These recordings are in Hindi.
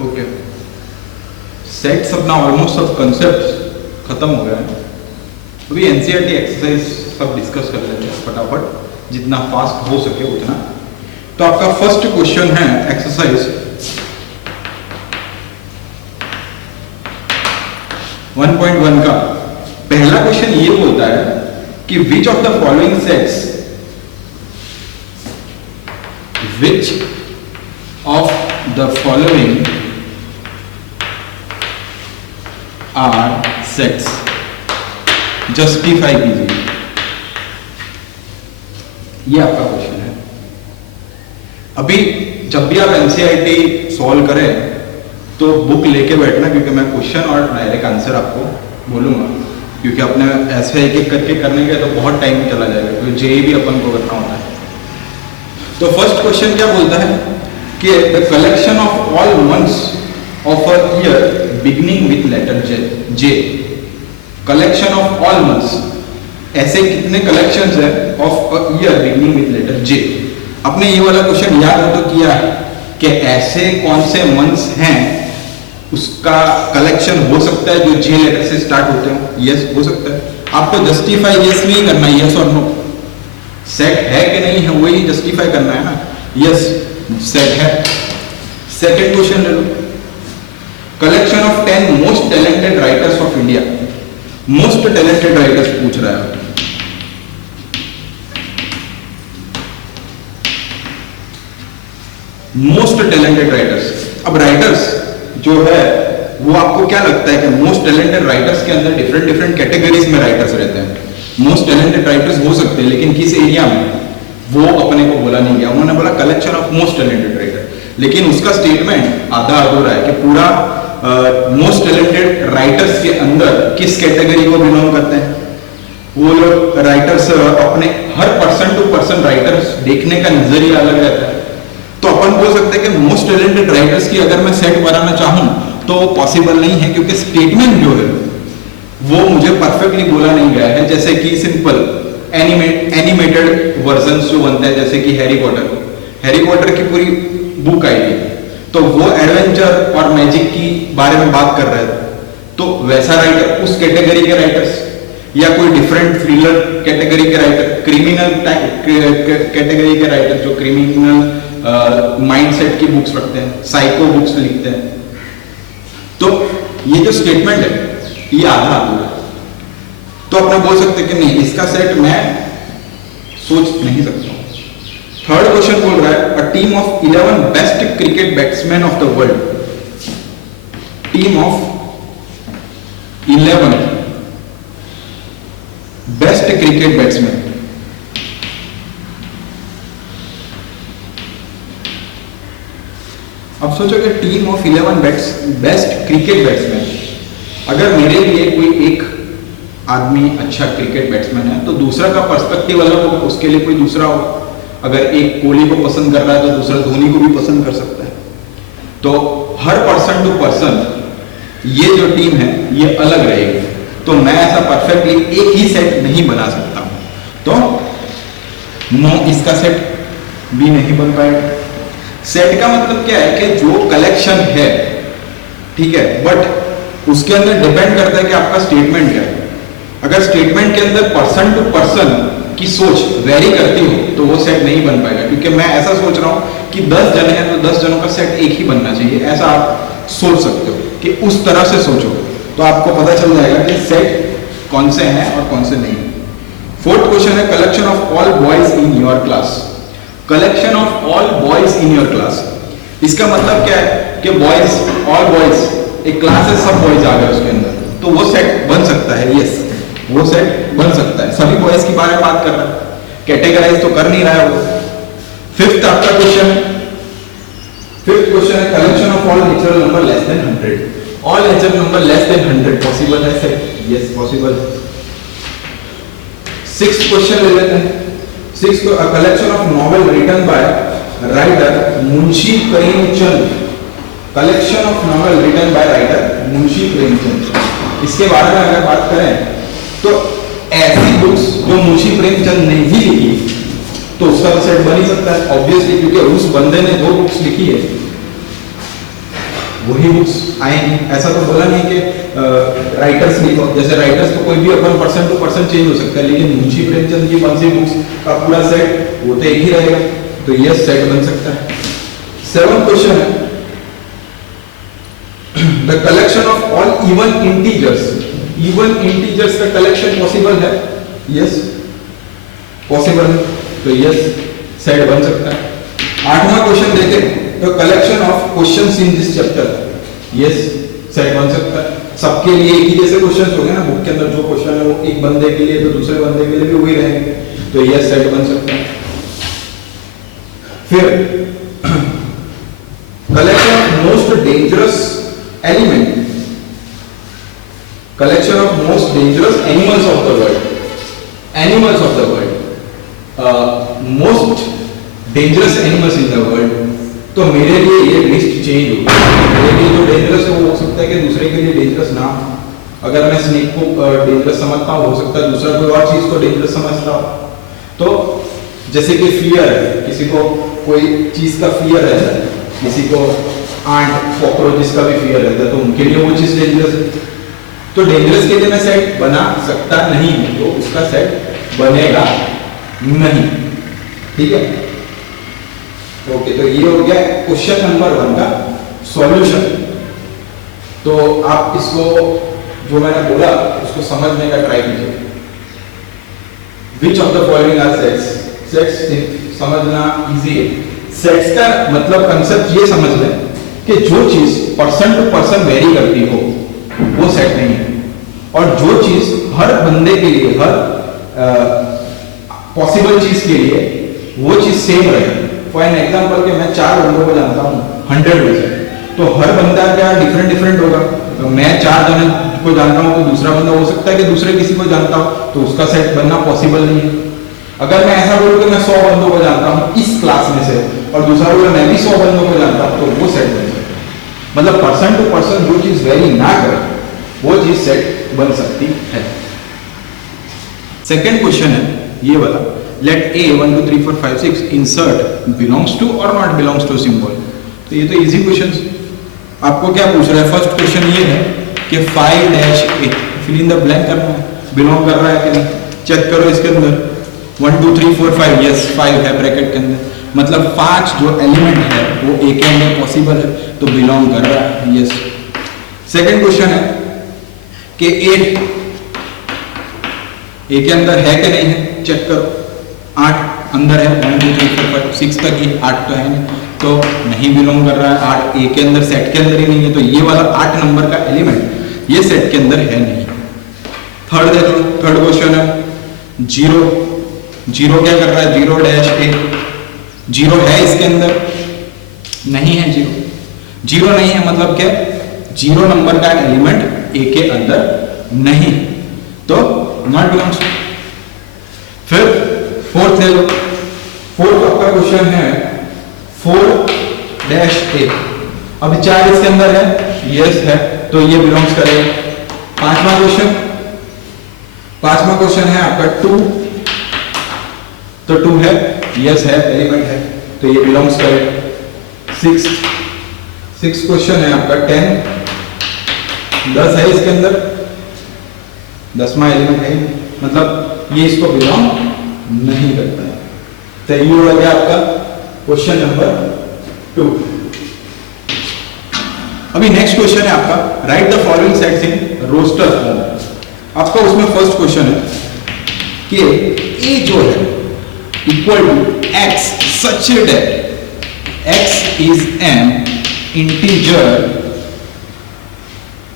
ओके, सेट्स अपना ऑलमोस्ट सब कंसेप्ट खत्म हो गया है। अभी एनसीईआरटी एक्सरसाइज सब डिस्कस कर लेते हैं फटाफट, जितना फास्ट हो सके उतना। तो आपका फर्स्ट क्वेश्चन है एक्सरसाइज 1.1 का पहला क्वेश्चन ये बोलता है कि which of the following sets, which of the following are sets, justify कीजिए। ये आपका क्वेश्चन है। अभी जब भी आप एनसीईआरटी सॉल्व करें तो बुक लेके बैठना, क्योंकि मैं क्वेश्चन और डायरेक्ट आंसर आपको बोलूंगा, क्योंकि अपने ऐसे एक एक करके करने के तो बहुत टाइम चला जाएगा, क्योंकि जेई भी अपन को करना होता है। तो फर्स्ट क्वेश्चन क्या बोलता है कि the collection of all months of a year beginning with letter J, collection of all months, ऐसे कितने कलेक्शंस है of a year beginning with letter J. आपने ये वाला क्वेश्चन याद हो तो किया है कि ऐसे कौन से मंथ्स हैं उसका कलेक्शन हो सकता है जो जे लेटर से स्टार्ट होते हैं। यस, हो सकता है। आपको जस्टिफाई यस नहीं करना, यस और नो, सेट है कि नहीं है वही जस्टिफाई करना है ना। यस, सेट है। सेकंड क्वेश्चन ले लो, collection of 10 most talented writers of India. Most talented writers पूछ रहा है। मोस्ट टैलेंटेड राइटर्स, अब राइटर्स जो है वो आपको क्या लगता है कि मोस्ट टैलेंटेड राइटर्स के अंदर डिफरेंट डिफरेंट कैटेगरीज में राइटर्स रहते हैं। मोस्ट टैलेंटेड राइटर्स हो सकते हैं, लेकिन किस एरिया में वो अपने को बोला नहीं गया। उन्होंने बोला collection of most talented writer, लेकिन उसका स्टेटमेंट आधा अधूरा है कि पूरा मोस्ट टैलेंटेड राइटर्स के अंदर किस कैटेगरी को बिलोंग करते हैं। वो लोग राइटर्स अपने हर पर्सन टू पर्सन राइटर्स देखने का नजरिया अलग रहता है। तो अपन बोल सकते हैं कि मोस्ट टैलेंटेड राइटर्स की अगर मैं सेट बनाना चाहूं तो पॉसिबल नहीं है, क्योंकि स्टेटमेंट जो है वो मुझे परफेक्टली बोला नहीं गया है। जैसे कि सिंपल एनिमेटेड वर्जन्स जो बनते हैं, जैसे कि हैरी पॉटर की पूरी बुक आई थी, तो वो एडवेंचर और मैजिक की बारे में बात कर रहे थे, तो वैसा राइटर उस कैटेगरी के राइटर्स, या कोई डिफरेंट थ्रिलर कैटेगरी के राइटर, क्रिमिनल कैटेगरी के राइटर जो क्रिमिनल माइंडसेट की बुक्स रखते हैं, साइको बुक्स लिखते हैं। तो ये जो स्टेटमेंट है ये आधा अधूरा है। तो अपना बोल सकते हैं कि नहीं, इसका सेट मैं सोच नहीं सकता हूं। थर्ड क्वेश्चन बोल रहा है a team of 11 best cricket batsman of the world. Team of 11 best cricket batsman. अब सोचो कि team of 11 best cricket batsman, अगर मेरे लिए कोई एक आदमी अच्छा क्रिकेट बैट्समैन है तो दूसरा का पर्सपेक्टिव अलग होगा, उसके लिए कोई दूसरा होगा। अगर एक कोहली को पसंद कर रहा है तो दूसरा धोनी को भी पसंद कर सकता है। तो हर पर्सन टू पर्सन ये जो टीम है ये अलग रहेगी, तो मैं ऐसा परफेक्टली एक ही सेट नहीं बना सकता हूं। तो नो, इसका सेट भी नहीं बन पाएगा। सेट का मतलब क्या है कि जो कलेक्शन है, ठीक है, बट उसके अंदर डिपेंड करता है कि आपका स्टेटमेंट क्या है। अगर स्टेटमेंट के अंदर पर्सन टू पर्सन की सोच वेरी करती हो तो वो सेट नहीं बन पाएगा, क्योंकि मैं ऐसा सोच रहा हूं कि 10 जन हैं तो 10 जनों का सेट एक ही बनना चाहिए, ऐसा आप सोच सकते हो कि उस तरह से सोचो तो आपको पता चल जाएगा कि सेट कौन से हैं और कौन से नहीं। फोर्थ क्वेश्चन है collection of all boys in your class. Collection of all boys in your class, इसका मतलब क्या है कि बॉयज, ऑल बॉयज, एक क्लास है, सब बॉयज आ गए उसके अंदर, तो वो सेट बन सकता है। यस, वो सेट बन सकता है। सभी बॉयज के बारे में बात कर रहा है, कैटेगराइज तो कर नहीं रहा है वो। फिफ्थ आपका क्वेश्चन, फिफ्थ क्वेश्चन है collection of all natural number less than 100। All natural number less than 100 possible है set? Yes, possible. Sixth question ले लेते हैं। Sixth, collection of novel written by writer Munshi Premchand. Collection of novel written by writer Munshi Premchand, इसके बारे में अगर बात करें तो ऐसी बुक्स जो मुंशी प्रेमचंद ने ही लिखी तो उसका सेट बन ही सकता है ऑब्वियसली, क्योंकि उस बंदे ने 2 बुक्स लिखी है। वही बुक्स आएंगी। ऐसा तो बोला नहीं कि राइटर्स लिखो, जैसे राइटर्स तो कोई भी अपन पर्सन टू पर्सन चेंज हो सकता है, लेकिन मुंशी प्रेमचंद की 1 बुक्स का पूरा सेट वो तो एक ही रहेगा, तो ये सेट बन सकता है। 7th क्वेश्चन है, the collection of all even integers, even integers का कलेक्शन पॉसिबल है? यस पॉसिबल है, तो यस सेट बन सकता है। 8वां क्वेश्चन देखें, the collection of questions in this chapter, yes set बन सकता है। सबके लिए एक ही जैसे क्वेश्चंस हो गए ना, बुक के अंदर जो क्वेश्चन है वो एक बंदे के लिए तो दूसरे बंदे के लिए भी वही रहेंगे, तो यस सेट बन सकता है। फिर collection of most dangerous element, collection of most dangerous animals of the world, animals of the world, most dangerous animals in the world, तो मेरे लिए ये लिस्ट चेंज होगी। मेरे लिए जो डेंजरस है वो हो सकता है कि दूसरे के लिए डेंजरस ना हो। अगर मैं स्नेक को डेंजरस समझता हूँ, हो सकता है दूसरा कोई और चीज को डेंजरस समझता हो। तो जैसे कि फियर है, किसी को कोई चीज का फियर रहता है, किसी को आंट कॉकरोचेस का भी फियर रहता है, तो उनके लिए वो चीज डेंजरस है। तो डेंजरस के लिए मैं सेट बना सकता नहीं हूं, तो उसका सेट बनेगा नहीं। ठीक है, ओके। तो ये हो गया क्वेश्चन नंबर 1 का सॉल्यूशन। तो आप इसको जो मैंने बोला उसको समझने का ट्राई कीजिए। Which of the following are sets, sets समझना इजी है। सेट्स का मतलब कंसेप्ट ये समझ लें कि जो चीज पर्सन टू पर्सन वेरी करती हो वो सेट नहीं है, और जो चीज हर बंदे के लिए, हर पॉसिबल चीज के लिए वो चीज सेम रहे। फॉर एन एग्जाम्पल कि मैं 4 बंदों को जानता हूँ 100 में से, तो हर बंदा क्या डिफरेंट डिफरेंट होगा। तो मैं 4 जने को जानता हूँ, तो दूसरा बंदा हो सकता है कि दूसरे किसी को जानता हूँ, तो उसका सेट बनना पॉसिबल नहीं है। अगर मैं ऐसा बोलूँ कि मैं 100 बंदों को जानता हूँ इस क्लास में से, और दूसरा बोले मैं भी 100 बंदों को जानता हूँ, तो वो सेट बन सकता है। मतलब पर्सन टू पर्सन जो चीज वेरी ना करे वो चीज सेट बन सकती है। सेकेंड क्वेश्चन है ये वाला, let A 1 2 3 4 5 6 insert belongs to और नॉट बिलोंग्स टू सिंबल। तो ये तो इजी क्वेश्चन। आपको क्या पूछ रहा है, फर्स्ट क्वेश्चन ये है कि 5-8 फिल इन द ब्लैंक करना है, बिलोंग कर रहा है कि नहीं, चेक करो इसके अंदर 1 2 3 4 5, यस 5 है ब्रैकेट के अंदर, मतलब 5 जो एलिमेंट है वो ए के अंदर पॉसिबल है, तो बिलोंग कर रहा है, यस। सेकेंड क्वेश्चन है कि 8 ए के अंदर है कि नहीं है, चेक करो। 8 अंदर है, 1 2 3 4 5 6 तक ही, 8 तो है नहीं, तो नहीं बिलोंग कर रहा है। 8 ए के अंदर, सेट के अंदर ही नहीं है, तो ये वाला 8 नंबर का एलिमेंट ये सेट के अंदर है नहीं। थर्ड देखो, थर्ड क्वेश्चन है 0 0 क्या कर रहा है, 0-A 0 है इसके अंदर, नहीं है 0 नहीं है, मतलब क्या 0 नंबर का एलिमेंट ए के अंदर नहीं, तो नॉट बिलोंग्स। फिर फोर्थ ले लो, फोर्थ आपका क्वेश्चन है 4-A, अब 4 इसके अंदर है, यस है, तो ये बिलोंग्स करेगा। पांचवा क्वेश्चन है आपका 2, तो 2 है, यस है, एलिमेंट है, तो ये बिलोंग्स करेगा। सिक्स क्वेश्चन है आपका 10 है इसके अंदर, 10वां एलिमेंट है, मतलब ये इसको बिलोंग नहीं करता है। तो ये हो गया आपका क्वेश्चन नंबर 2। अभी नेक्स्ट क्वेश्चन है आपका, write the following sets in roster form. आपका उसमें फर्स्ट क्वेश्चन है कि ए जो है equal to x such that x is an integer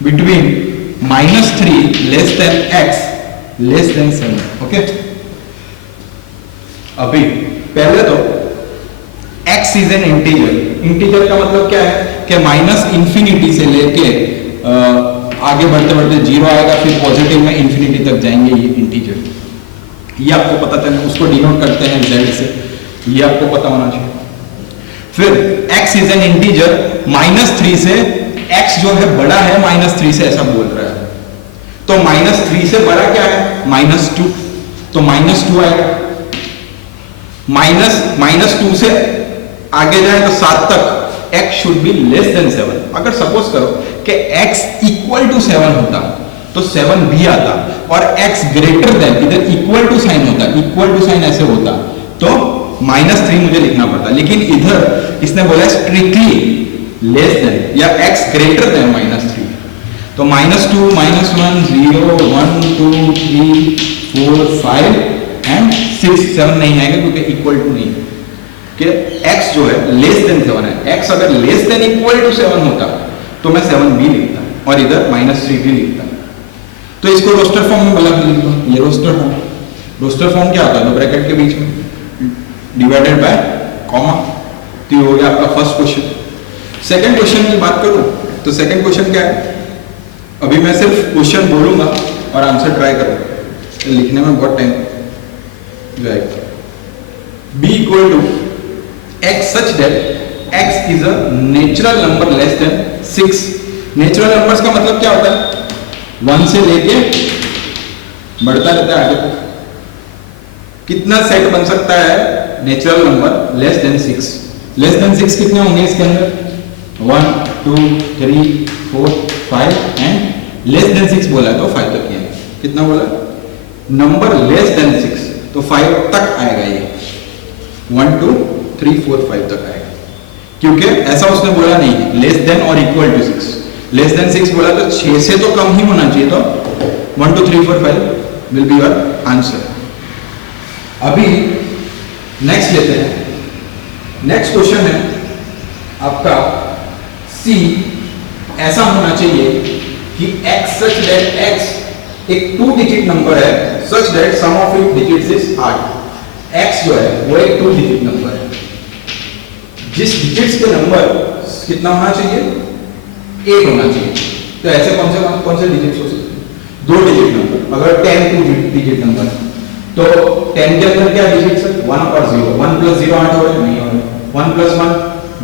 between -3 less than x less than 7। Okay, अभी पहले तो x is an integer, integer का मतलब क्या है कि -∞ से लेके आगे बढ़ते बढ़ते 0 आएगा, फिर पॉजिटिव में इंफिनिटी तक जाएंगे, ये इंटीजर, ये आपको पता था, उसको डिनोट करते हैं z से, ये आपको पता होना चाहिए। फिर x इज एन इंटीजर, -3 से x जो है बड़ा है -3 से, ऐसा बोल रहा है, तो -3 से बड़ा क्या है, -2, तो -2 आएगा। -2 से आगे जाए तो 7 तक x should be less than 7। अगर सपोज करो कि x इक्वल टू 7 होता तो 7 भी आता, और x ग्रेटर देन, इधर इक्वल टू साइन होता, इक्वल टू साइन ऐसे होता तो -3 मुझे लिखना पड़ता, लेकिन इधर इसने बोला स्ट्रिक्टली लेस देन या x ग्रेटर देन -3, तो -2 -1 0 1 2 3 4 5 एंड 6 7 नहीं आएगा क्योंकि इक्वल टू नहीं, कि x जो है लेस देन 7 है। x अगर लेस देन इक्वल टू 7 होता तो मैं 7 भी लिखता और इधर -3 भी लिखता। तो इसको रोस्टर फॉर्म में बना के लिखूंगा, ये रोस्टर फॉर्म। रोस्टर फॉर्म क्या होता है? ब्रैकेट के बीच में डिवाइडेड बाय कॉमा। तो ये हो गया आपका फर्स्ट क्वेश्चन। सेकंड क्वेश्चन की बात करूं तो सेकंड क्वेश्चन क्या है? अभी मैं सिर्फ क्वेश्चन बोलूंगा और आंसर ट्राई करूंगा, तो लिखने में बहुत टाइम जाएगा। b equal to x such that x is a natural number less than 6। Natural numbers का मतलब क्या होता है? 1 से लेके बढ़ता रहता है आगे तक। कितना सेट बन सकता है natural number less than 6? Less than 6 कितने होंगे इसके अंदर? 1 2 3 4 5 एंड लेस देन 6 बोला है तो 5 तक ही है। कितना बोला? नंबर लेस देन 6 तो 5 तक आएगा ये, 1 2 3 4 5 तक आएगा, क्योंकि ऐसा उसने बोला नहीं है लेस देन और इक्वल टू 6। लेस देन 6 बोला तो 6 से तो कम ही होना चाहिए, तो 1 2 3 4 5 विल बी योर आंसर। अभी नेक्स्ट लेते हैं। नेक्स्ट क्वेश्चन है आपका C। ऐसा होना चाहिए कि x सच दैट x एक 2 डिजिट नंबर है, such that sum of it digits is 8। x जो है वो एक 2 डिजिट नंबर है, जिस डिजिट्स के नंबर कितना होना चाहिए? 8 होना चाहिए। तो ऐसे कौन से डिजिट्स हो सकते हैं? 2 डिजिट नंबर। अगर 10 2 डिजिट नंबर तो 10 के अंदर क्या डिजिट्स है? 1 और 0। 1 प्लस 0 8 हो रहा है? नहीं हो रहा। 1 प्लस 1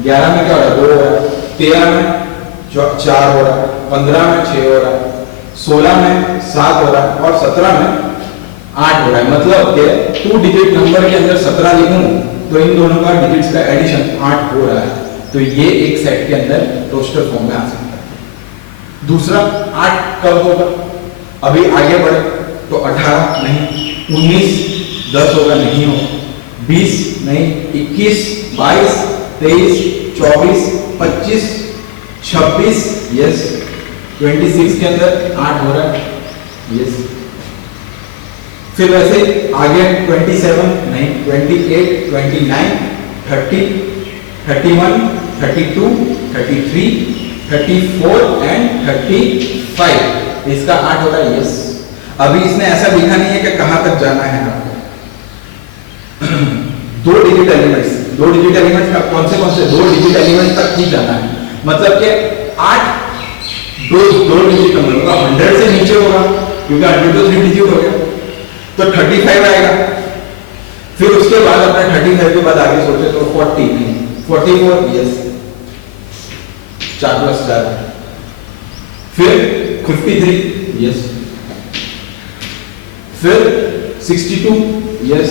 11 में क्या हो रहा है? 2 हो रहा है। 13 में 4 हो रहा है। 15 में 6 हो रहा है। 16 में 7 हो रहा है और 17 में 8 हो रहा है। मतलब कि 2 डिजिट नंबर के अंदर 17 लिखूं तो इन दोनों का डिजिट्स का एडिशन 8 हो रहा है, तो ये एक सेट के अंदर रोस्टर फॉर्म में आ सकता है। दूसरा 8 कब होगा? अभी आगे बढ़े तो 18 नहीं, 19 10 होगा नहीं हो, 20 नहीं, 21 22 23 24 25 26 यस, 26 के अंदर 8 हो रहा है यस। फिर वैसे आगे 27 नहीं, 28 29 30 31 32 33 34 एंड 35 इसका 8 हो रहा है यस। अभी इसने ऐसा लिखा नहीं है कि कहां तक जाना है आपको। 2 डिजिट एलिमेंट्स का कौन से 2 डिजिट एलिमेंट तक ही जाना है, मतलब कि 8 दो डिजिट नंबर होगा, 100 से नीचे होगा क्योंकि 100 तो 3 डिजिट हो गया, तो 35 आएगा। फिर उसके बाद अपने 35 के बाद आगे सोचे तो 40 नहीं, 44 यस, 4 प्लस 4, फिर 53 यस, फिर 62 यस,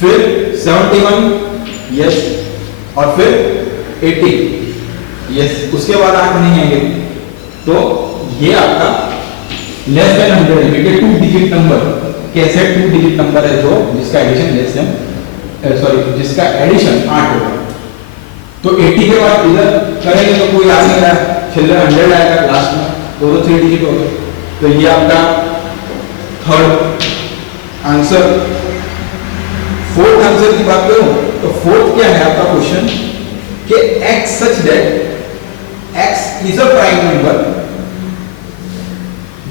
फिर 71 यस और फिर 80 यस। उसके बाद 8 नहीं आएंगे, तो ये आपका लेस देन 100 है क्योंकि 2 डिजिट नंबर कैसे 2 डिजिट नंबर है जो जिसका एडिशन लेस देन जिसका एडिशन 8 होगा। तो 80 के बाद इधर करेंगे तो कोई आ नहीं रहा है, छिल्ले 100 आएगा लास्ट में, तो 3 डिजिट हो गए। तो ये आपका थर्ड आंसर। फोर्थ आंसर की बात करूं तो फोर्थ क्या है आपका क्वेश्चन कि x such that x is a prime number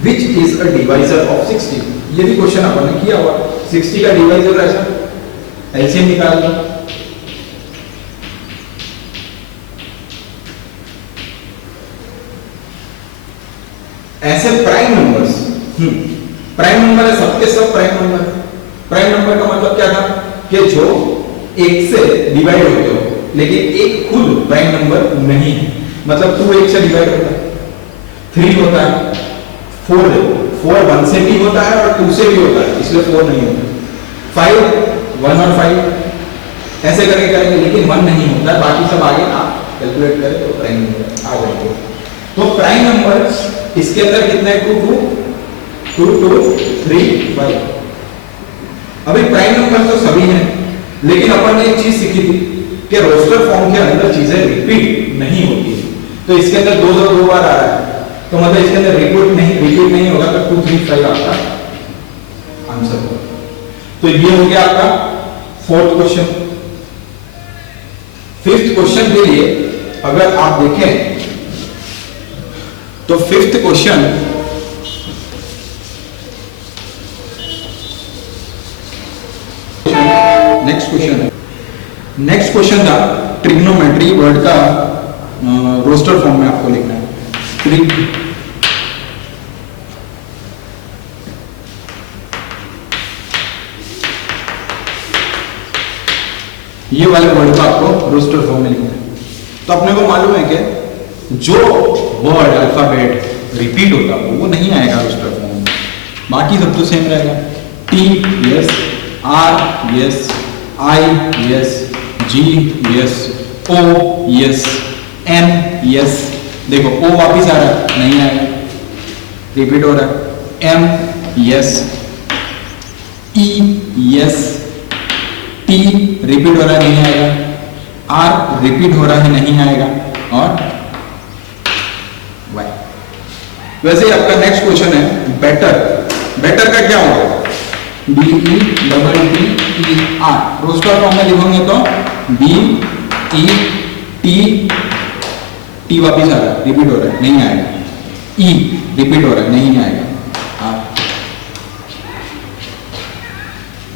which is a divisor of 60। ये भी क्वेश्चन अपन ने किया हुआ, 60 का डिवाइजर ऐसा एलसीएम निकाल लो। ऐसे प्राइम नंबर्स, प्राइम नंबर है, सबके सब प्राइम नंबर है। प्राइम नंबर का मतलब क्या था कि जो 1 से डिवाइड होते हो, लेकिन एक खुद प्राइम नंबर नहीं है, मतलब 2 1 से डिवाइड होता है, 3 होता है, 4 1 से भी होता है और 2 से भी होता है, इसलिए 4 नहीं होता, 5 1 और 5 ऐसे करके करेंगे, लेकिन 1 नहीं होता है। बाकी सब आगे आप कैलकुलेट करें तो प्राइम नंबर आ जाएंगे। तो प्राइम नंबर इसके अंदर कितना है? 2 2 2 3 5। अभी प्राइम नंबर तो सभी हैं, लेकिन अपन ने एक चीज सीखी थी कि रोस्टर फॉर्म के अंदर चीजें रिपीट नहीं होती है। तो इसके अंदर 2 2 2 बार आ रहा है, तो मतलब इसके अंदर रिपीट नहीं होगा, तो 2 3 5 आपका आंसर होगा। तो ये हो गया आपका फोर्थ क्वेश्चन। फिफ्थ क्वेश्चन के लिए अगर आप देखें तो फिफ्थ क्वेश्चन नेक्स्ट क्वेश्चन था ट्रिग्नोमेट्री वर्ड का रोस्टर फॉर्म में आपको लिखना है। ये वाले वर्ड को आपको रोस्टर फॉर्म में लिखना है। तो अपने को मालूम है कि जो वर्ड अल्फाबेट रिपीट होता है वो नहीं आएगा रोस्टर फॉर्म में, बाकी सब तो सेम रहेगा। T yes, R yes, I yes, G yes, O yes, N yes. देखो ओ वापिस आ रहा है, नहीं आएगा, रिपीट हो रहा है। एम यस, ई यस, टी रिपीट हो रहा है, नहीं आएगा। आर रिपीट हो रहा है, नहीं आएगा। और वाई। वैसे ही आपका नेक्स्ट क्वेश्चन है बेटर। बेटर का क्या होगा? B E double T E R. Roster form में लिखोगे तो बी ई टी, टी वापिस आ रहा है, रिपीट हो रहा है, नहीं आएगा। ई रिपीट हो रहा है, नहीं आएगा। R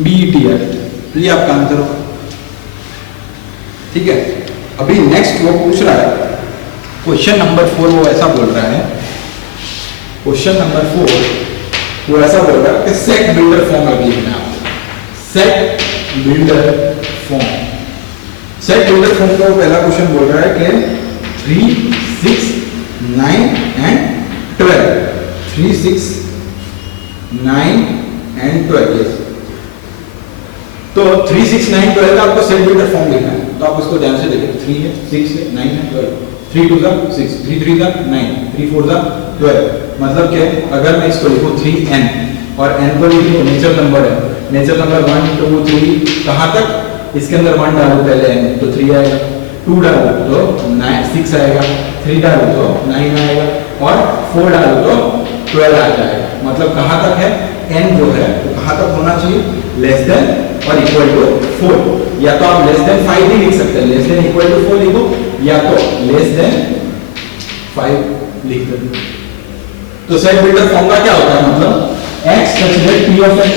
B E T R, ये आपका आंसर होगा। ठीक है, अभी नेक्स्ट वो पूछ रहा है क्वेश्चन नंबर 4। वो ऐसा बोल रहा है, क्वेश्चन नंबर 4 वो ऐसा बोल रहा है कि सेट बिल्डर फॉर्म अभी लिखना है आपको। Set builder form, set builder form का पहला क्वेश्चन बोल रहा है कि 3 6 9 एंड 12। 3 6 9 एंड 12। तो 3 6 9 12 का आपको सेट बिल्डर फॉर्म लिखना है। तो आप उसको ध्यान से देखिए, 3 है, 6 है, 9 है, 12। 3 2 जा 6, 3 3 जा 9, 3 4 जा 12। मतलब क्या है? अगर मैं इसको लिखूं 3n और n को लिखूं नेचुरल नंबर है, नेचुरल नंबर 1 2 3, कहां तक? इसके अंदर 1 डालो पहले n तो 3 आएगा, 2 डालो तो 9 6 आएगा, 3 डालो तो 9 आएगा, और 4 डालो तो 12 आ जाएगा। मतलब कहां तक है? n जो है तो कहां तक होना चाहिए? लेस देन और इक्वल टू 4। या तो आप लेस देन 5 भी लिख सकते हैं, लेस देन इक्वल टू 4 लिखो, या तो लेस देन 5 लिख दो। तो सेट बिल्डर फॉर्म का क्या होता है? मतलब x such that p of x।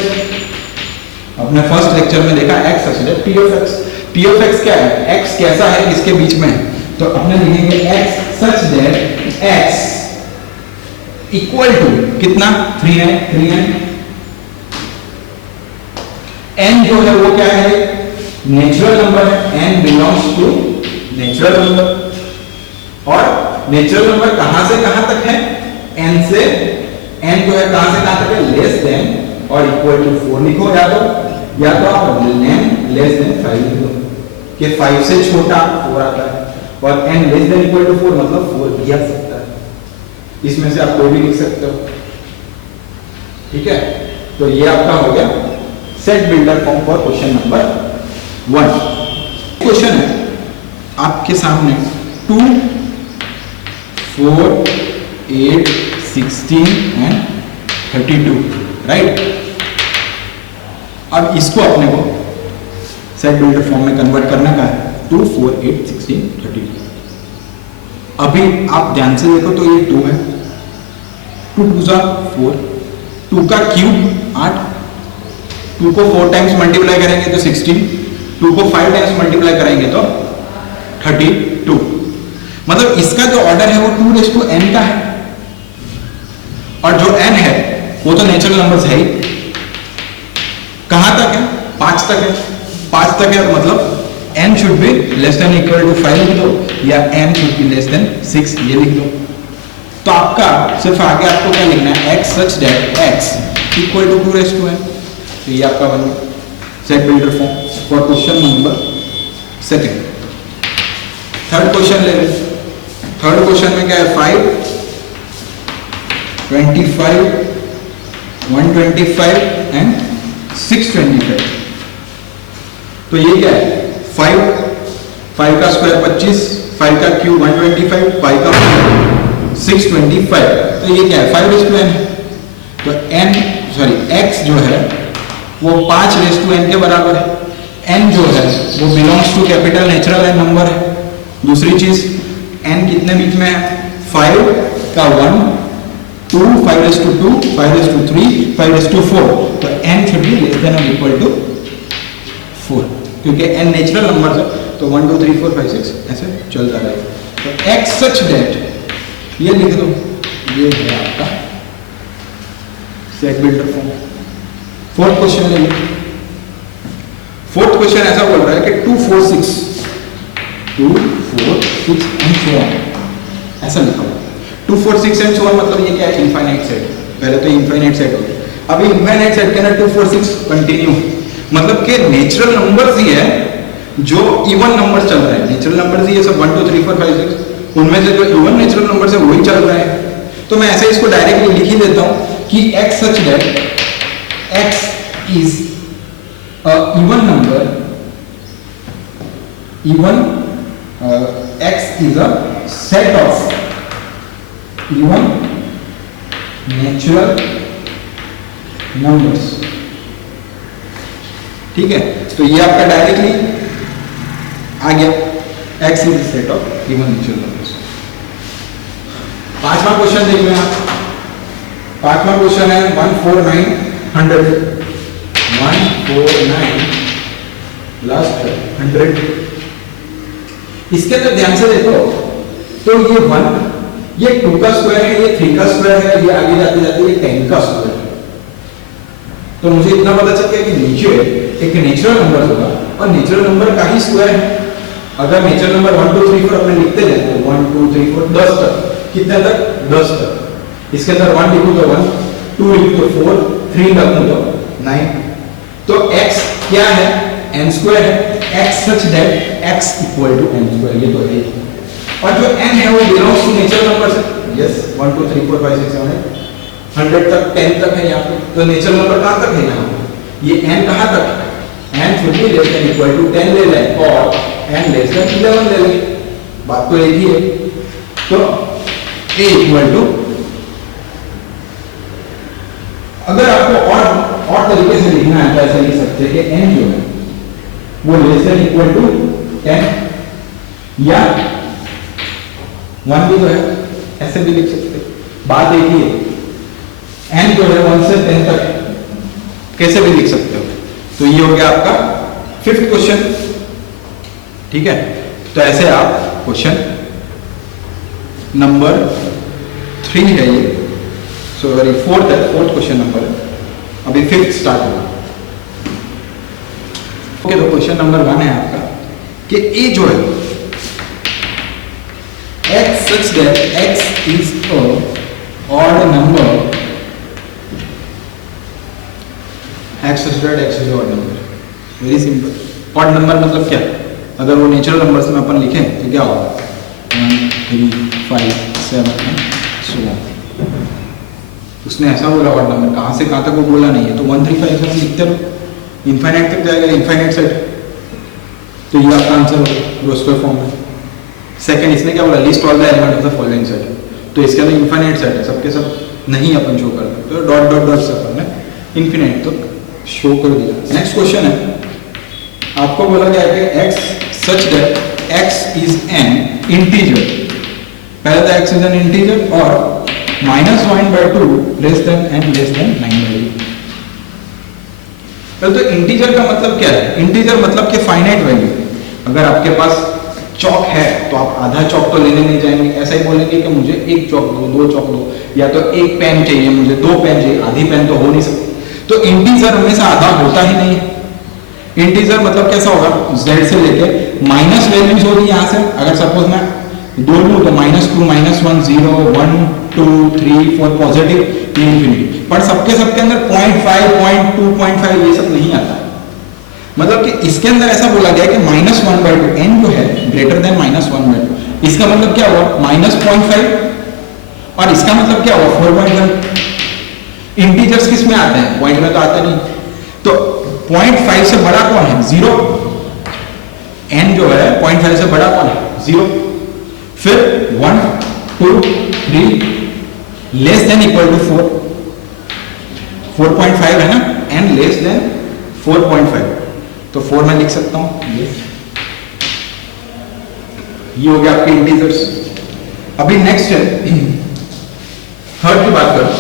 अपने फर्स्ट लेक्चर में देखा x such that p of x। p of x क्या है? x कैसा है, किसके बीच में है? तो अपने लिखेंगे x such that x equal to कितना? 3 है, 3 है। n जो है वो क्या है? नेचुरल नंबर है, n belongs to natural number. और नेचुरल नंबर कहां से कहां तक है? n से, n जो है कहां से कहां तक है? लेस देन और इक्वल टू 4 लिखो, या तो आप n लेस देन 5 लिख दो कि 5 से छोटा 4 आता है, और n less than equal to 4 मतलब 4 भी आ सकता है। इसमें से आप कोई भी लिख सकते हो। ठीक है, तो ये आपका हो गया set builder form for question number 1। Question है आपके सामने 2 4 8 16 एंड 32, राइट। अब इसको अपने को सेट बिल्डर फॉर्म में कन्वर्ट करने का है। 2 4 8 16 32। अभी आप ध्यान से देखो तो ये 2 है, 2 2 जा 4, 2 का क्यूब 8, 2 को 4 टाइम्स मल्टीप्लाई करेंगे तो 16, 2 को 5 टाइम्स मल्टीप्लाई करेंगे तो 32। मतलब इसका जो ऑर्डर है वो 2n का है, और जो n है वो तो नेचुरल नंबर्स है ही। कहां तक है? 5 तक है। 5 तक है मतलब n should be less than equal to 5 लिख दो, या n should be less than 6 ये लिख दो। तो आपका सिर्फ आगे आपको क्या लिखना है? x such that x equal to 2n। तो ये आपका बन गया set builder form for question number second. Third question ले लें। थर्ड क्वेश्चन में क्या है, 5, 25, 125 एंड 625। तो ये क्या है, 5 का स्क्वायर 25, 5 का क्यूब 125, 5 का 625। तो ये क्या है, 5n है। तो x जो है वो 5n के बराबर है। n जो है वो belongs to capital natural N number है। दूसरी चीज, n कितने बीच में है, 5 का 1, 2, 5^2, 5^3, 5^4। तो n should be less than or equal to 4, क्योंकि n नेचुरल नंबर है। तो 1 2 3 4 5 6 ऐसे चलता रहेगा। तो x सच दैट ये लिख दो, ये है आपका set builder form. Fourth question ले लो। फोर्थ क्वेश्चन ऐसा बोल रहा है कि 2 4 6 एंड सो ऑन, ऐसा लिखा हुआ 2 4 6 एंड सो ऑन, मतलब ये क्या है, इनफाइनाइट सेट। पहले तो इनफाइनाइट सेट हो गया, अभी इनफाइनाइट सेट के अंदर 2 4 6 कंटिन्यू, मतलब कि नेचुरल नंबर्स ही है जो इवन नंबर्स चल रहे हैं। नेचुरल नंबर्स ही ये सब 1 2 3 4 5 6, उनमें से जो इवन नेचुरल नंबर्स है वही चल रहे हैं। तो मैं ऐसे इसको डायरेक्टली लिख ही देता हूं कि x such that x is a even number, x is a set of even natural numbers. ठीक है, तो ये आपका डायरेक्टली आ गया, x is a set of even natural numbers. पांचवा क्वेश्चन देख लें आप। पांचवा क्वेश्चन है 149 100, 149 लास्ट 100। इसके अंदर ध्यान से देखो तो ये 1, ये 2 का स्क्वायर है, ये 3 का स्क्वायर है, ये आगे जाते जाते ये 10 का स्क्वायर है। तो मुझे इतना पता चल गया कि नीचे एक नेचुरल नंबर होगा और नेचुरल नंबर का ही स्क्वायर है। अगर नेचुरल नंबर 1 2 3 4 अपने लिखते जाए तो 1 2 3 4 10 तक, कितने तक, 10 तक। इसके अंदर 1 लिखूं तो 1, 2 लिखूं तो 4, 3 लिखूं तो 9। तो x क्या है, n स्क्वायर है। x such that x equal to n square, ये तो है। और जो n है वो बिलोंग्स टू नेचुरल नंबर है। यस, 1 2 3 4 5 6 7 100 तक, 10 तक है यहाँ पे। तो नेचुरल नंबर कहाँ तक है यहाँ पे, ये n कहाँ तक है, n should be less than equal to 10 ले लें और n less than 11 ले लें। बात तो एक ही है। तो a इक्वल टू, अगर आपको और तरीके से लिखना है तो ऐसे लिख सकते हैं कि n जो है वो लेस देन इक्वल टू 10 या 1 भी तो है, ऐसे भी लिख सकते हैं। बात एक ही है, n जो है 1 से 10 तक कैसे भी लिख सकते हो। तो ये हो गया आपका फिफ्थ क्वेश्चन। ठीक है, तो ऐसे आप क्वेश्चन नंबर 3 है ये, सॉरी 4th है, 4th क्वेश्चन नंबर है, अभी 5th स्टार्ट होगा। ओके, तो क्वेश्चन नंबर 1 है आपका कि ए जो है x such that x is a odd number, x such that x is a odd number, very simple. Odd number मतलब क्या, अगर वो नेचुरल नंबर्स में अपन लिखें तो क्या होगा, 1 3 5 7 एंड सो ऑन। उसने ऐसा बोला ऑड नंबर, कहाँ से कहाँ तक वो बोला नहीं है, तो 1 3 5 7 लिखते रहो, इनफाइनाइट तक जाएगा, इनफाइनाइट सेट। तो ये आपका आंसर होगा रोस्टर फॉर्म में। सेकंड, इसने क्या बोला, list all the element of the following set. तो इसके अंदर इनफाइनाइट सेट है, सबके सब नहीं अपन शो कर सकते, तो डॉट डॉट डॉट से अपन ने इनफिनिट तक शो कर दिया। नेक्स्ट क्वेश्चन है, आपको बोला गया है कि x such that x is an integer. पहले तो x इज एन इंटीजर और -1/2 less than n less then 9/8। तो इंटीजर का मतलब क्या है, इंटीजर मतलब कि फाइनाइट वैल्यू। अगर आपके पास चौक है तो आप आधा चौक तो लेने नहीं जाएंगे, ऐसा ही बोलेंगे कि मुझे 1 चौक दो, 2 चौक दो, या तो 1 पेन चाहिए मुझे, 2 पेन चाहिए, आधी पेन तो हो नहीं सकती। तो इंटीजर हमेशा आधा होता ही नहीं है। इंटीजर मतलब कैसा होगा, z से लेके माइनस वैल्यूज होगी यहाँ से। अगर सपोज मैं 2 लूं तो -2 -1 0 1 2 3 4 पॉजिटिव इंफिनिटी, पर सबके अंदर 0.5 0.2 0.5 ये सब नहीं आता। मतलब कि इसके अंदर ऐसा बोला गया कि -1/2 n जो है ग्रेटर देन -1/2, इसका मतलब क्या हुआ -0.5, और इसका मतलब क्या हुआ 4.5। इंटीजर्स किस में आते हैं, पॉइंट में तो आते नहीं, तो 0.5 से बड़ा कौन है, 0। n जो है 0.5 से बड़ा कौन है, 0। फिर 1 2 3 लेस देन इक्वल टू 4, 4.5 है ना, n लेस देन 4.5, तो 4 मैं लिख सकता हूं। ये हो गया आपके इंटीजर्स। अभी नेक्स्ट है थर्ड की बात करो।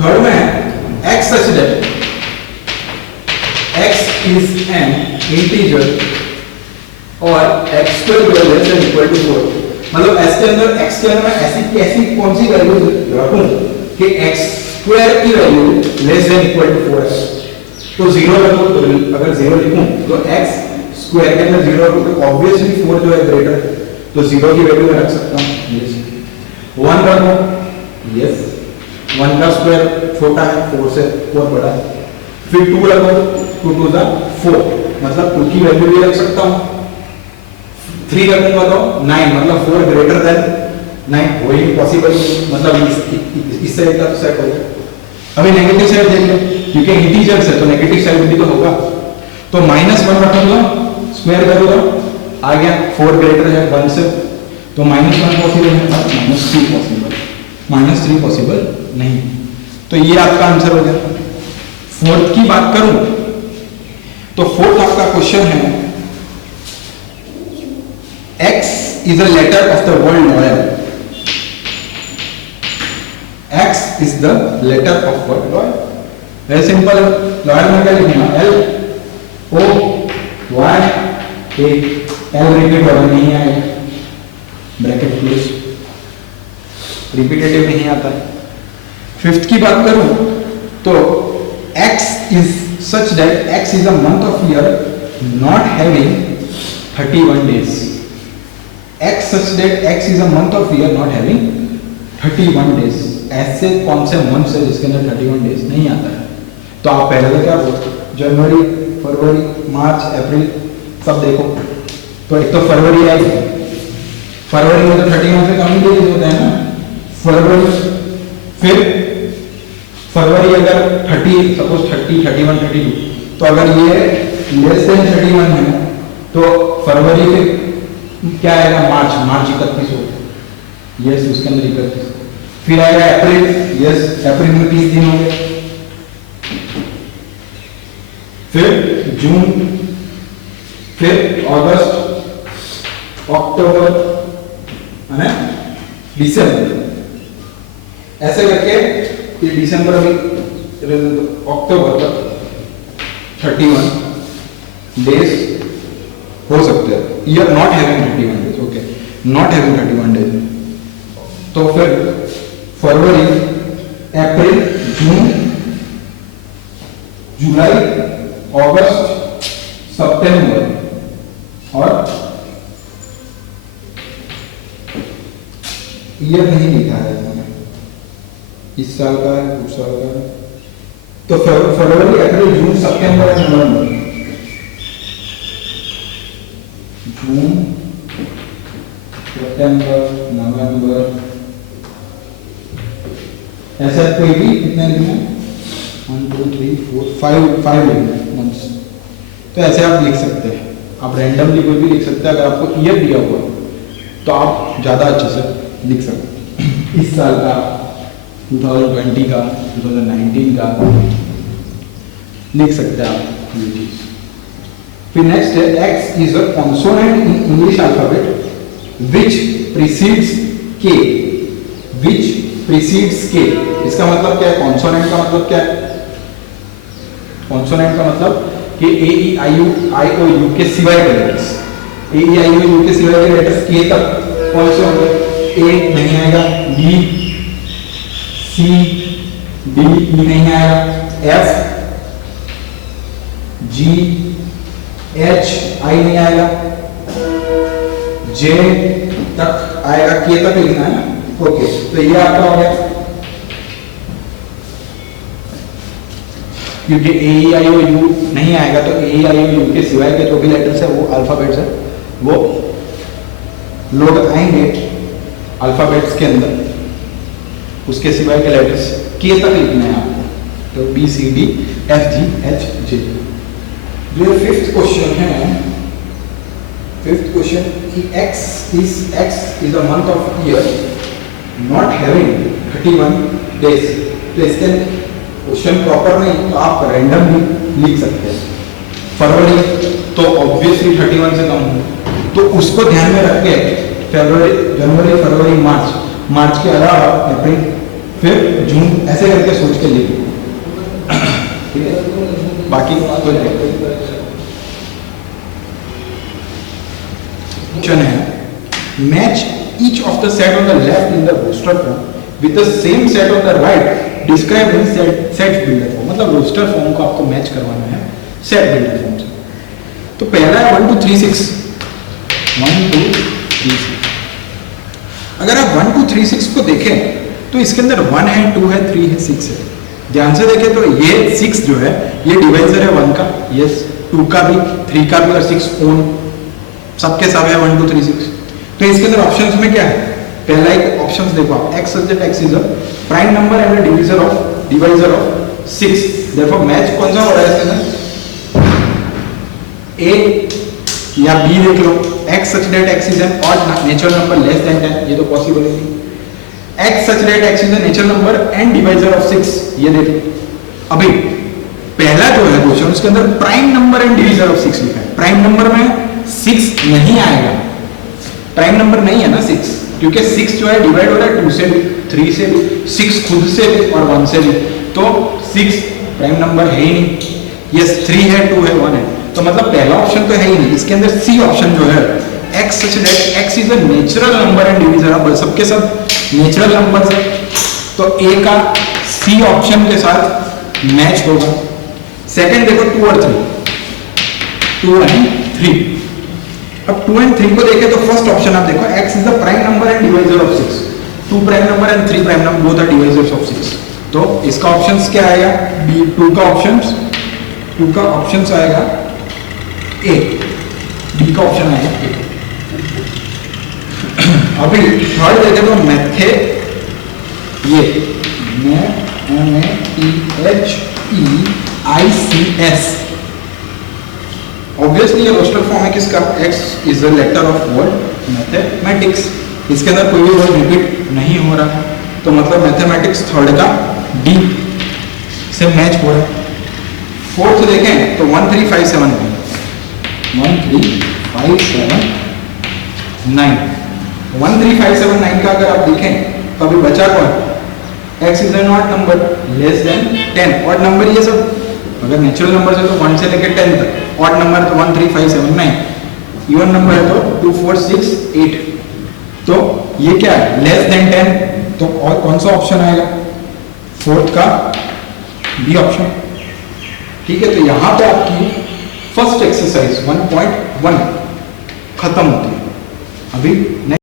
थर्ड में है x such that x is an integer और x square less than equal to 4। मतलब x के अंदर मैं ऐसी कैसी कौन सी वैल्यू रखूं कि x स्क्वायर की value less than equal to 4 है, तो 0 रखूं। तो अगर 0 लिखूं तो x स्क्वायर के अंदर 0 रखूं तो ऑब्वियसली 4 जो है ग्रेटर, तो 0 की वैल्यू मैं रख सकता हूं। यस 1 रखूं, यस 1 का स्क्वायर छोटा है, 4 से 4 बड़ा है। फिर 2 रखो, 2 2 4, मतलब 2 की वैल्यू भी रख सकता हूं। 3 रखूंगा तो 9, मतलब 4 ग्रेटर देन 9, वही पॉसिबल, मतलब इससे एक तरफ सेट हो गया। अभी नेगेटिव साइड देख लो, क्योंकि इंटीजर्स है तो नेगेटिव साइड भी तो होगा, तो -1 रखूंगा, स्क्वायर करूंगा, आ गया 4 ग्रेटर है 1 से, तो -1 पॉसिबल है, -3 पॉसिबल, -3 पॉसिबल नहीं। तो ये आपका आंसर हो गया। फोर्थ की बात करूं तो फोर्थ आपका क्वेश्चन है x is a letter of the word loyal। x is the letter of word loyal। Very simple, loyal में क्या लिखना, L O Y A, L repeat होगा नहीं आएगा, ब्रैकेट क्लोज, रिपीटेटिव नहीं आता है। फिफ्थ की बात करूं तो x is such that x is a month of year not having 31 days। x such that x is a month of year not having 31 days। ऐसे कौन से मंथ है जिसके अंदर 31 डेज नहीं आता है, तो आप पहले तो क्या बोलते, जनवरी फरवरी मार्च अप्रैल सब देखो, तो एक तो फरवरी आएगी, फरवरी में तो 31 से कम ही डेज होते हैं ना, फरवरी, फिर फरवरी अगर 30 सपोज 30 31 32, तो अगर ये लेस देन 31 है तो फरवरी में क्या आएगा, मार्च 31 हो, यस उसके अंदर 31, फिर आएगा अप्रैल, यस अप्रैल में 30 दिन होंगे, फिर जून, फिर अगस्त, अक्टूबर है दिसंबर, ऐसे करके ये दिसंबर अभी अक्टूबर तक 31 डेज हो सकते हैं, year not having 31 days, okay not having 31 days, तो फिर फरवरी अप्रैल जून जुलाई अगस्त सितंबर और ईयर नहीं लिखा है इस साल का है, उस साल का है, तो फरवरी अप्रैल जून सितंबर और नवंबर, जून सितंबर नवंबर, ऐसा कोई भी कितने दिन है, 1 2 3 4 5 मंथ्स, तो ऐसे आप लिख सकते हैं, आप रैंडमली कोई भी लिख सकते हैं। अगर आपको ईयर दिया हुआ तो आप ज़्यादा अच्छे से लिख सकते हैं, इस साल का 2020 का 2019 का लिख सकते हैं आप ये चीज। फिर नेक्स्ट है x is a consonant in English alphabet which precedes k, which precedes k, इसका मतलब क्या है, कॉन्सोनेंट का मतलब क्या है, कॉन्सोनेंट का मतलब कि a e i o u के सिवाय के letters, a e i o u के सिवाय के लेटर्स k तक कौन से होंगे, a नहीं आएगा, b C D E नहीं आएगा, F G H I नहीं आएगा, J तक आएगा, K तक लिखना है ना, ओके तो ये आपका हो गया। क्योंकि ए ई आई ओ यू नहीं आएगा, तो ए ई आई ओ यू के सिवाय के जो भी लेटर्स है वो अल्फाबेट्स है वो लोग आएंगे अल्फाबेट्स के अंदर, उसके सिवाय के लेटर्स के तक लिखना है आपको। तो B C D F G H J. जो फिफ्थ क्वेश्चन है, फिफ्थ क्वेश्चन कि x is a month of year not having 31 days। तो इसके क्वेश्चन प्रॉपर नहीं तो आप रैंडम भी लिख सकते हैं। फरवरी तो ऑब्वियसली 31 से कम होगा, तो उसको ध्यान में रख के फरवरी, जनवरी, फरवरी, मार्च के अलावा अप्रैल, फिर जून, ऐसे करके सोच के लिखिए, ठीक है। बाकी क्वेश्चन है, match each of the set on the left in the roster form with the same set on the right describe in set builder form. मतलब रोस्टर फॉर्म को आपको मैच करवाना है सेट बिल्डर फॉर्म से। तो पहला है 1 2 3 6, 1 2 3 6। अगर आप 1 2 3 6 को देखें तो इसके अंदर 1 है, 2 है, 3 है, 6 है। ध्यान से देखें तो ये 6 जो है ये डिवाइजर है 1 का, यस, 2 का भी, 3 का भी और 6 ओन सबके सब है 1 2 3 6। तो इसके अंदर ऑप्शंस में क्या है, पहला एक ऑप्शंस देखो आप, x such that x is a prime number and a divisor of 6। देखो मैच कौन सा हो रहा है इसके अंदर, a या b देख लो, x such that x is an odd natural number less than 10, ये तो पॉसिबल नहीं। x such that x is a natural number and divisor of 6, ये देख लो। अभी पहला जो है क्वेश्चन उसके अंदर prime number and divisor of 6 लिखा है। प्राइम नंबर में 6 नहीं आएगा, प्राइम नंबर नहीं है ना 6, क्योंकि 6 जो है डिवाइड हो रहा है 2 से भी, 3 से भी, 6 खुद से भी और 1 से भी, तो 6 प्राइम नंबर है ही नहीं। यस, 3 है, 2 है, 1 है, तो मतलब पहला ऑप्शन तो है ही नहीं। इसके अंदर सी ऑप्शन जो है x such that x is a natural number and divisor, अब सबके सब नेचुरल नंबर है, तो a का सी ऑप्शन के साथ मैच होगा। सेकंड देखो 2 और 3, 2 एंड 3। अब 2 एंड 3 को देखें तो फर्स्ट ऑप्शन आप देखो x is the prime number and divisor of 6, 2 prime number and 3 prime number both are divisors of 6। तो इसका ऑप्शंस क्या आएगा, बी। 2 का ऑप्शंस आएगा ए, बी का ऑप्शन आएगा ए। अभी थर्ड देखें तो मैथे, ये METHEICS, ऑब्वियसली ये रोस्टर फॉर्म है किसका, x is the letter of word mathematics. इसके अंदर कोई भी वर्ड रिपीट नहीं हो रहा, तो मतलब मैथमेटिक्स थर्ड का डी से मैच हो रहा है। फोर्थ देखें तो 1 3 5 7 9, 1 3 5 7 9, 1 3 5 7 9 का अगर आप देखें तो अभी बचा कौन, x is N odd number less then 10। Odd number ये सब अगर नेचुरल नंबर है तो 1 से लेकर 10 तक, ऑड नंबर है तो 1 3 5 7 9, इवन नंबर है तो 2 4 6 8। तो ये क्या है, लेस देन 10, तो और कौन सा ऑप्शन आएगा, फोर्थ का बी ऑप्शन। ठीक है, तो यहां पे आपकी फर्स्ट एक्सरसाइज 1.1 खत्म होती है। अभी